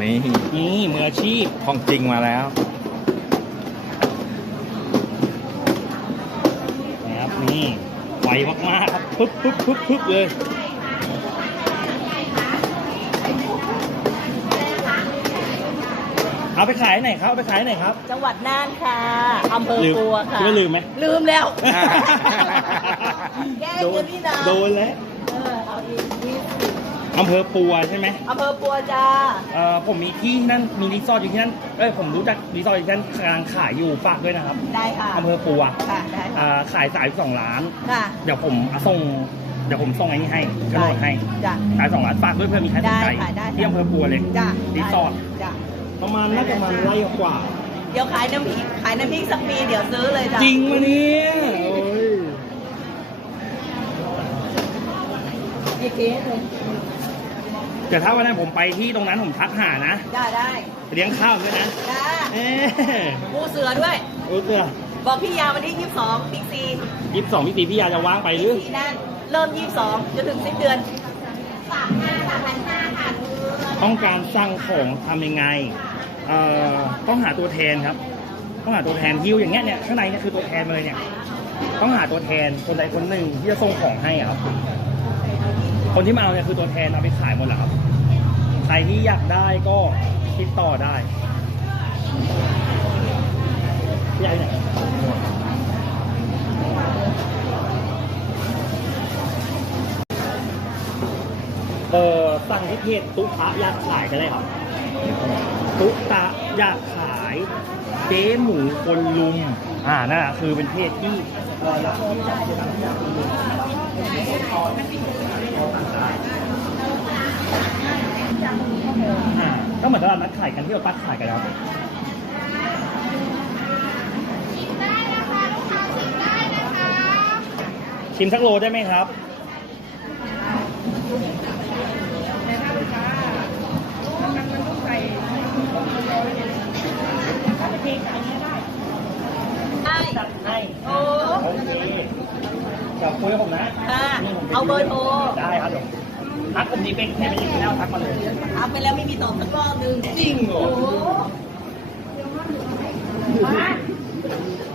นี่นี่มืออาชีพของจริงมาแล้วนะครับนี่ไวมากๆครับปึ๊บปึ๊บปึ๊บปึ๊บเลยเอาไปขายไหนครับเอาไปขายไหนครับจังหวัดน่านค่ะอำเภอลืมปัวค่ะคิดว่าลืมไหมลืมแล้วอ่าแก้โดเงินนนี่นะโดนแล้ว เออเอาอีกยี่สิบ อำเภอปัวใช่ไหมอำเภอปัวจ้าเอ่อผมมีที่นั่นมีรีสอร์ทอยู่ที่นั่นเอ้ยผมรู้จักรีสอร์ทอยู่ที่นั่นกำลังขายอยู่ฝากด้วยนะครับได้ค่ะอำเภอปัวค่ะได้อ่าขายสายสองล้าน ค่ะ เดี๋ยวผมส่งเดี๋ยวผมส่งไอ้นี่ให้กระโดดให้จ้ะขายสองล้านฝากด้วยเพื่อมีใครสนใจได้ค่ะได้ค่ะที่อำเภอปัวเลยจ้ะรีสอร์ทจ้ะประมาณน่าจะประมาณไร่กว่า เดี๋ยวขายน้ำพริกขายน้ำพริกสักปีเดี๋ยวซื้อเลยจ้ะจริงวะเนี่ยโอ้ยยี่เก๊เลย แต่ถ้าวันนั้นผมไปที่ตรงนั้นผมทักหานะได้ได้เลี้ยงข้าวด้วยนะจ้าเอ๊ะปูเสือด้วยโอ้เสือบอกพี่ยาวันที่ยี่สิบสองบิ๊กซียี่สิบสองพี่ตีพี่ยาจะว่างไปหรือที่นั่นเริ่มยี่สิบสองจนถึงสิ้นเดือนสามห้าสามพันห้าค่ะต้องการสร้างของทำยังไงเอ่อต้องหาตัวแทนครับ ต้องหาตัวแทนฮิวอย่างเงี้ยเนี่ยข้างในเนี่ยคือตัวแทนมาเลยเนี่ย ต้องหาตัวแทนคนใดคนหนึ่งที่จะส่งของให้อะครับ คนที่มาเอาเนี่ยคือตัวแทนเอาไปขายหมดแหละครับ ใครที่อยากได้ก็ติดต่อได้พี่ใหญ่เนี่ยเออสั่งที่เพจตุ๊กตะอยากขายก็ได้ครับ ตุ๊กตะอยากขายเจ๊หมูคนลุม อ่านั่นแหละคือเป็นเพจที่เอ่อรับที่จากเจ๊หมูคนลุม อ่าก็เหมือนกับเรานัดขายกันที่เราตัดขายกันแล้วชิมสักโลได้ไหมครับ ได้จัดให้โอ้ โอเคจับคุยกับผมนะค่ะนี่ผมป็นเอาเบอร์โทร ได้ครับเดี๋ยวทักผมนี้เป็นแค่เป็นลิงก์แล้วทักมาเลยทำไปแล้วไม่มีตอบสักรอบนึงจริงเหรอโอ้โห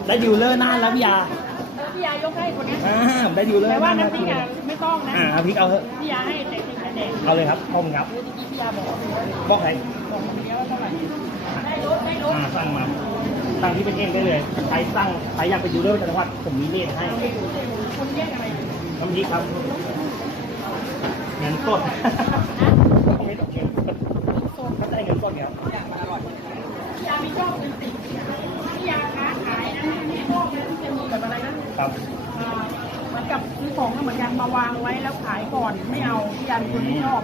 ได้ดิวเลอร์นานแล้วพี่ยาพี่ยายกให้คนนี้อ่าได้ดิวเลอร์แต่ว่าแล้วน้ำพริกอะไม่ต้องนะอ่าเอาพริกเอาเถอะพี่ยาให้แต่พริกแต่แดงเอาเลยครับขอบคุณครับเมื่อกี้พี่ยาบอกบอกใครบอกคนเดียวว่าเท่าไหร่ได้รถได้รถอ่าสั่งมาสั่งที่เป็นเองได้เลยใครสั่งใครอยากไปดิวเลอร์จังหวัดผมมีเลขให้ค นเรียกอะไรน้ำพริกครับเงินสดไม่ต้องเงินสดเขาจะได้เงินสดเนี่ยครับพี่ยามีชอบเป็นสิพี่ยาค้าขายนะไม่ชอบนะที่จะมีแบบอะไรนะครับอ่าเหมือนกับซื้อของก็เหมือนกันมาวางไว้แล้วขายก่อนไม่เอาพี่ยาเป็นคนไม่ชอบ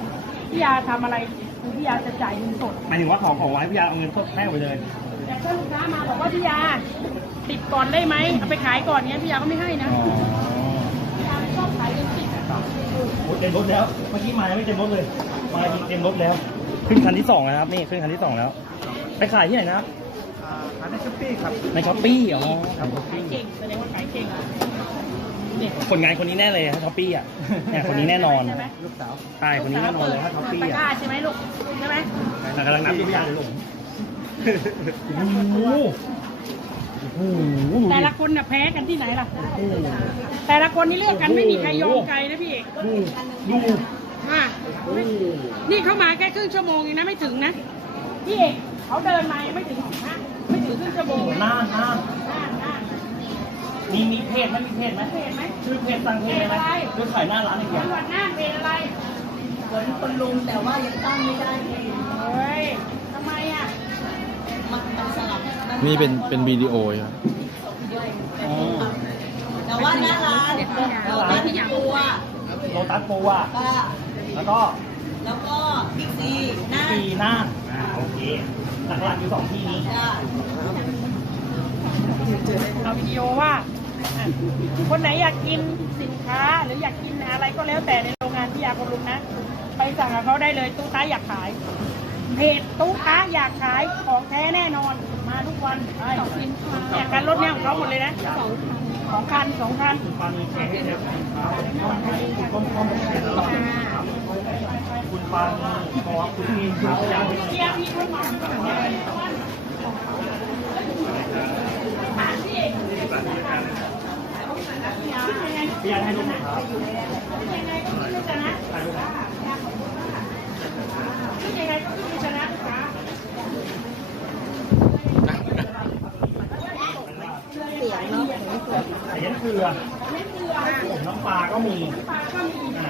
พี่ยาทำอะไรคือพี่ยาจะจ่ายเงินสดหมายถึงว่าของของไว้พี่ยาเอาเงินสดให้ไปเลยแต่ถ้าลูกค้ามาบอกว่าพี่ยาติดก่อนได้ไหมเอาไปขายก่อนเนี้ยพี่ยาก็ไม่ให้นะ โอ้เต็มรถแล้ว เมื่อกี้มายังไม่เต็มรถเลย มาทีเต็มรถแล้ว ขึ้นคันที่สองแล้วครับ นี่ขึ้นคันที่สองแล้ว ไปขายที่ไหนนะครับขายในช้อปปี้ครับในช้อปปี้อ๋อครับเก่งแสดงว่าขายเก่งคนงานคนนี้แน่เลยช้อปปี้อะเนี่ยคนนี้แน่นอน ใช่ไหมลูกสาวใช่ คนนี้แน่นอนเลยถ้าช้อปปี้ตะกร้าอะ ใช่ไหมลูก ใช่ไหมแต่กำลังนับอยู่พี่ยาเลยลุงโอ้โหโอ้โห แต่ละคนน่ะแพ้กันที่ไหนล่ะ แต่ละคนนี่เลือกกันไม่มีใครยอมใครนะพี่เอกดูดูอะโอ้โหนี่เข้ามาแค่ครึ่งชั่วโมงเองนะไม่ถึงนะ พี่เอกเขาเดินมายังไม่ถึงนะไม่ถึงครึ่งชั่วโมงนะน่านน่านน่าน่ามีมีเพจไหมมีเพจไหมเห็นไหมชื่อเพจสั่งเพจไหมหรือขายหน้าร้านอย่างเดียวจังหวัดน่านเป็นอะไรเหมือนคนลุงแต่ว่ายังตั้งไม่ได้เลยเฮ้ยทำไมอะ มันมันสลับมันี่เป็นเป็นวิดีโอครับอ๋อแต่ว่าหน้าร้านเราร้านที่อยากตัวโลตัสโปวะก็แล้วก็แล้วก็บิ๊กซีหน้าปีหน้าอ่าโอเคหลักๆอยู่สองที่นี้จ้าเอาวิดีโอว่าอะคนไหนอยากกินสินค้าหรืออยากกินอะไรก็แล้วแต่ในโรงงานที่ยาคนลุงนะ ไปสั่งกับเขาได้เลยตู้ค้าอยากขาย เพจตู้ค้าอยากขายของแท้แน่นอน มาทุกวันอยากการรถเนี่ยของเขาหมดเลยนะสองคันสองคันคุณปานขอคุณมีคุณยากพี่ยานให้ลูกครั ยังไงก็พี่ชนายรูปครับพี่ยังไงก็พี่ชนะลูกค้าเสียงเนาะเลี้ยงเกลือผมน้ำปลาก็มีปลาก็มีอ่า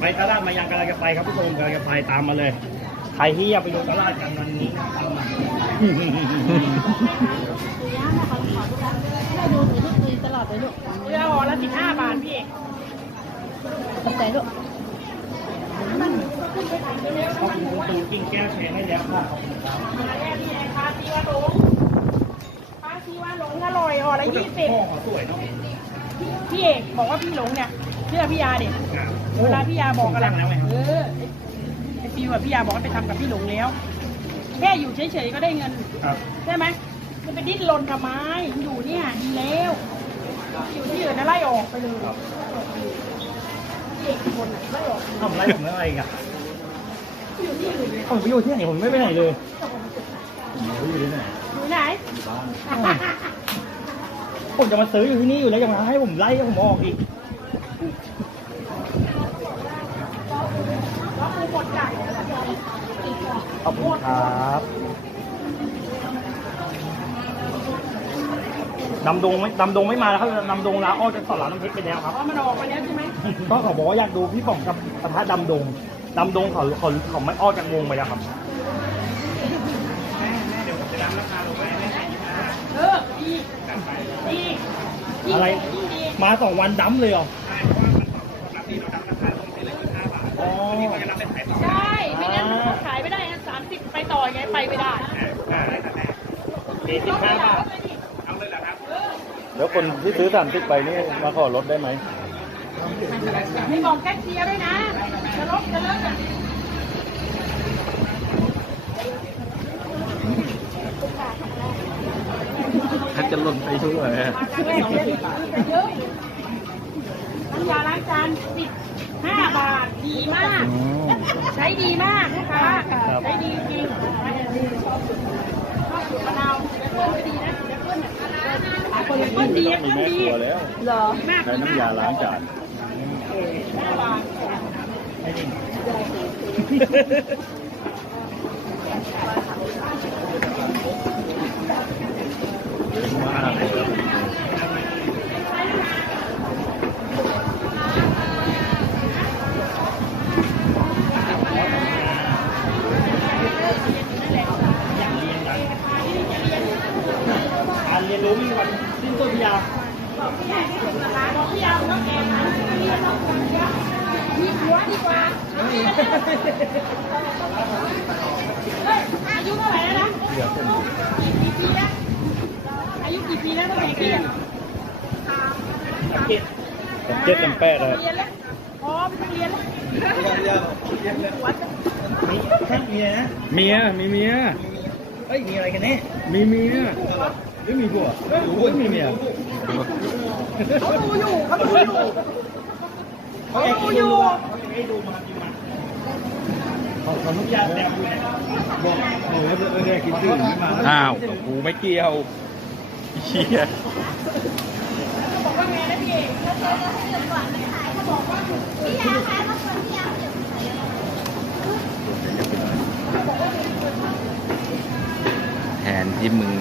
ไปตลาดมายังกำลังจะไปครับผู้ชมกำลังจะไปตามมาเลยใครที่อยากไปดูตลาดกันวันนี้ตามมาให้ดูหนูทุกตลอดเลยลูก เรือห่อละสิบห้าบาทพี่เอก ตกใจลูกขอบคุณคุณตูกิ้งแก้วแชร์ให้แล้วค่ะขอบคุณครับมาแรกพี่เอกปลาซีวาหลงปลาซีวาหลงอร่อยห่อละยี่สิบพ่อเขาสวยเนาะพี่เอกบอกว่าพี่หลงเนี่ยเชื่อพี่ยาเด็เวลาพี่ยาบอกอะไรตั้งแล้วไหมเออไอฟิวอะพี่ยาบอกว่าไปทำกับพี่หลงแล้ว แค่อยู่เฉยๆก็ได้เงินครับใช่ไหมมันไปดิ้นรนทำไมอยู่เนี่ยดีแล้วอยู่ที่อื่นนะไล่ออกไปเลย ทำไรผมไม่อะไรอีกันอยู่ที่อื่นเลยผมไปอยู่ที่ไหนผมไม่ไปไหนเลยอยู่ไหนผมจะมาซื้ออยู่ที่นี่อยู่แล้วยังมาให้ผมไล่ให้ผมออกอีกแล้วกูหมดไก่ขอบคุณครับ ดำดงไม่ดำดงไม่มาแล้วครับดำดงลาออกจากสอนรามน้ำเพชรไปแล้วครับ อ๋อมันออกไปแล้วใช่ไหมก็เขาบอกว่าอยากดูพี่ป๋องกับปะทะดำดงดำดงเขาเขาเขาไม่ออกจากวงไปแล้วครับเออดีดีดีอะไรดีดีมาสองวันดำเลยเหรออ๋อใช่ไม่งั้นเขาขายไม่ได้สามสิบไปต่อไงไปไม่ได้สี่สิบห้าบาท แล้วคนที่ซื้อสามสิบไปนี่มาขอลดได้ไหมไม่บอกแก๊กเชียร์ด้วยนะ จะลบจะเลิกอะแทบจะหล่นไปทั่วเลยมาครั้งแรกเลยจะเยอะน้ำยาล้างจานสิบห้าบาทดีมาก ใช้ดีมากลูกค้าใช้ดีจริงชอบสูตรมะนาวเพื่อนก็ดีนะ เพื่อนเพื่อนเพื่อนดีต้องมีเพื่อนแม่ดีครัวแล้วเหรอมากใช้น้ำยาล้างจาน ห้าบาท ไม่จริงการเรียนรู้มีวันสิ้นสุดยาว บอกพี่ยาวต้องแก่ไหนมี หัวดีกว่าอายุเท่าไหร่แล้วนะกี่ปีแล้วอายุกี่ปีแล้วตั้งแต่เรียนเก็บผมเจ็ดเป็นแปดเลยเรียนแล้วอ๋อไม่ต้องเรียนแล้วหัวจะมีแค่เมียนะเมียมีเมียเฮ้ยมีอะไรกันแน่มีเมียไม่มีผัวรู้ว่มีเมียเขาดูอยู่เขาดูอยู่ เขาอบกินดูอ่เขายังไม่ดูมากินมาเขาเขาทุกอย่างแต่ดูเนี่ยบอกโอ้ยเออกินตื่นขึ้นมาอ้าวกูไม่เกี่ยวเชี่ยบอกว่าไงนะพี่เอกแทนที่มึง